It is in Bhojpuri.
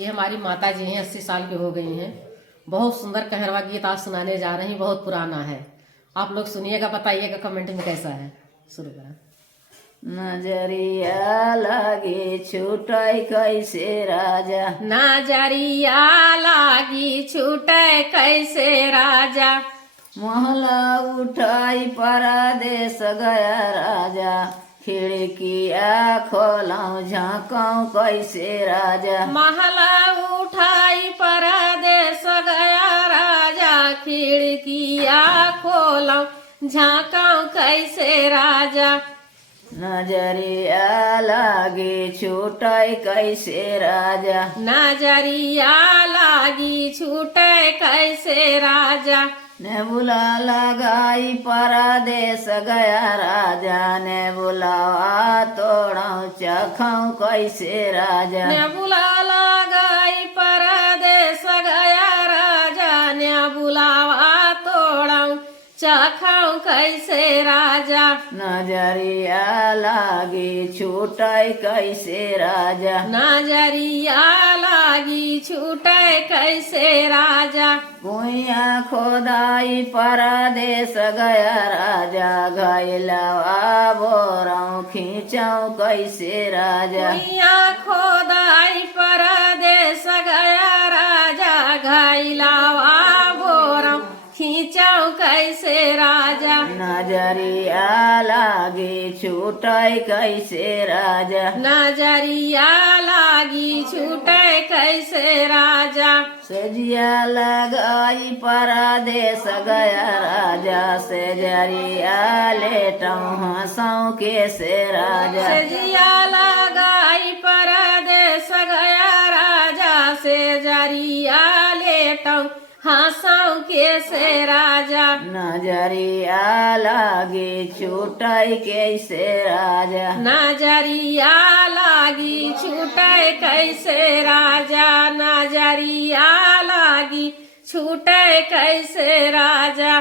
ये हमारी माता जी हैं, 80 साल की हो गई हैं। बहुत सुंदर कहरवा गीत आज सुनाने जा रही हैं, बहुत पुराना है। आप लोग सुनिएगा, बताइएगा कमेंट में कैसा है। शुरू करें। नजरिया लागे छूटै कैसे राजा, नजरिया लागी छूटे कैसे राजा, महला उठाई परदेश गया राजा, खिड़किया खोलौं झाँकौं कैसे राजा, महला उठाई परदेश गया राजा, खिड़किया खोलौं झाँकौं कैसे राजा। नजरिया लागे छूटै कैसे राजा, नजरिया लागी छूटे कैसे राजा, नेबुला लगाई परदेश गया राजा, नेबुलावा तोड़ौं चखौं कैसे राजा, नेबुला लगाई परदेश गया राजा, नेबुलावा तोड़ौं चखौं कैसे राजा। नजरिया लागे छूटै कैसे राजा, नजरिया लागी छूटे कैसे राजा, कुइया खोदाई परदेश गया राजा, घैलवा बोरौं खींचौं कैसे राजा, कुइया खोदाई परदेश गया राजा, घैलावा बोरौं खींचौं कैसे राजा। नजरिया लागे छूटै कैसे राजा, नजरिया लागी छूटे कैसे राजा, सेजिया लगाई परदेश गया राजा, सेजरिया लेटौं हंसौं कैसे राजा, सेजिया लगाई परदेश गया राजा, सेजरिया लेटौं हंसौं कैसे राजा। नजरिया लागे छूटै कैसे राजा, नजरिया लागी छूटे कैसे राजा, नजरिया लागी छूटे कैसे राजा।